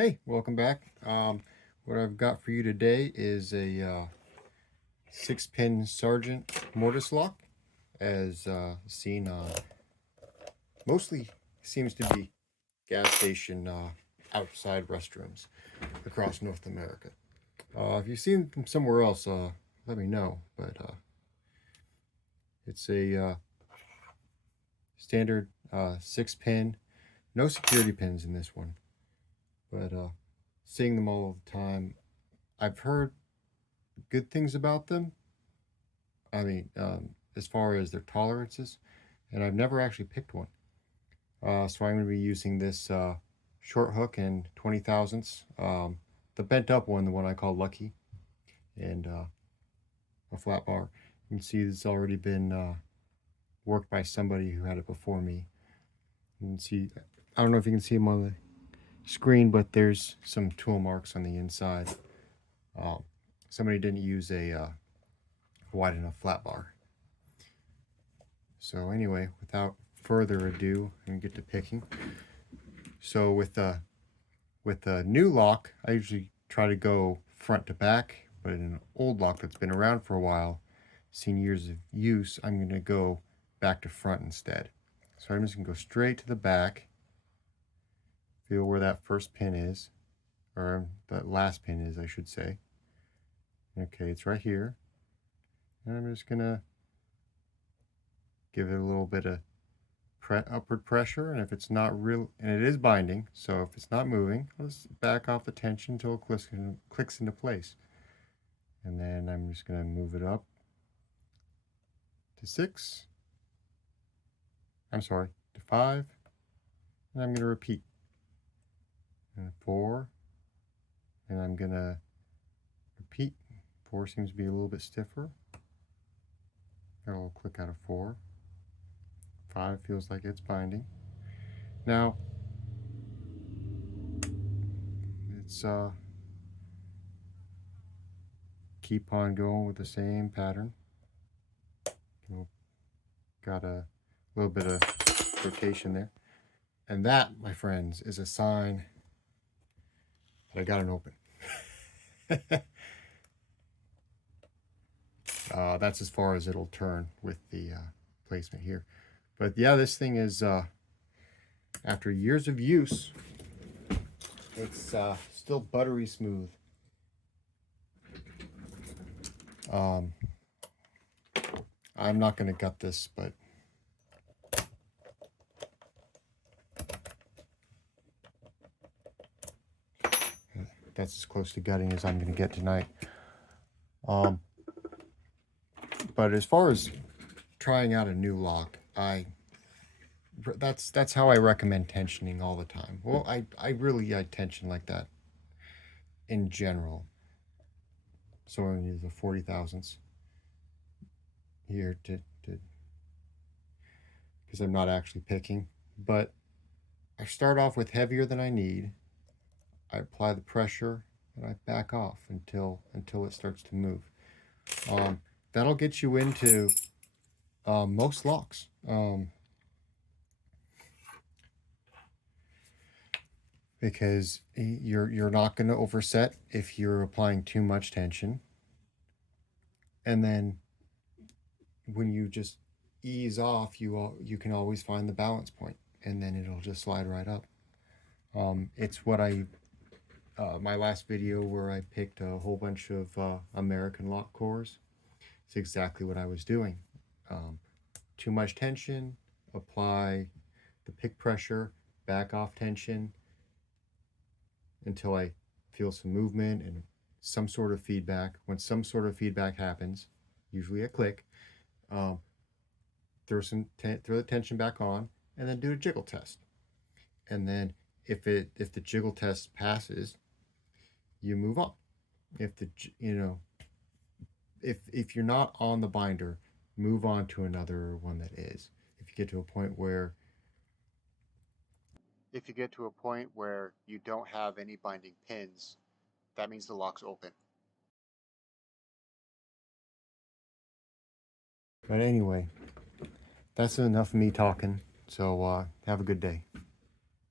Hey, welcome back. What I've got for you today is a 6-pin Sargent mortise lock, as seen on mostly seems to be gas station outside restrooms across North America. If you've seen them somewhere else, let me know. But it's a standard 6-pin, no security pins in this one, but seeing them all the time, I've heard good things about them. I mean, as far as their tolerances, and I've never actually picked one. So I'm going to be using this short hook and 20 thousandths, the bent up one, the one I call Lucky, and a flat bar. You can see it's already been worked by somebody who had it before me. You can see, I don't know if you can see them on the screen, but there's some tool marks on the inside. Somebody didn't use a wide enough flat bar. So anyway, without further ado, I'm gonna get to picking. So with a new lock, I usually try to go front to back, but in an old lock that's been around for a while, seen years of use, I'm gonna go back to front instead. So I'm just gonna go straight to the back, feel where that first pin is, or that last pin is, I should say. Okay, it's right here. And I'm just gonna give it a little bit of upward pressure, and if it's not real, and it is binding, so if it's not moving, let's back off the tension until it clicks into place. And then I'm just going to move it up to 6. I'm sorry, to 5. And I'm going to repeat. And 4. And I'm going to repeat. 4 seems to be a little bit stiffer. Got a little click out of 4. 5 feels like it's binding. Now, it's keep on going with the same pattern. Got a little bit of rotation there. And that, my friends, is a sign that I got an open. That's as far as it'll turn with the placement here. But yeah, this thing is, after years of use, it's still buttery smooth. I'm not going to gut this, but that's as close to gutting as I'm going to get tonight. But as far as trying out a new lock, that's how I recommend tensioning all the time. Well, I tension like that in general. So I'm going to use the 40 thousandths here to because I'm not actually picking, but I start off with heavier than I need. I apply the pressure and I back off until it starts to move. That'll get you into most locks. Because you're not going to overset if you're applying too much tension. And then when you just ease off, you can always find the balance point, and then it'll just slide right up. It's what my last video where I picked a whole bunch of American lock cores. It's exactly what I was doing. Too much tension, apply the pick pressure, back off tension until I feel some movement and some sort of feedback. When some sort of feedback happens, usually a click, throw the tension back on, and then do a jiggle test. And then if the jiggle test passes, you move on. If you're not on the binder, move on to another one that is. If you get to a point where you don't have any binding pins, that means the lock's open. But anyway, that's enough of me talking. So have a good day.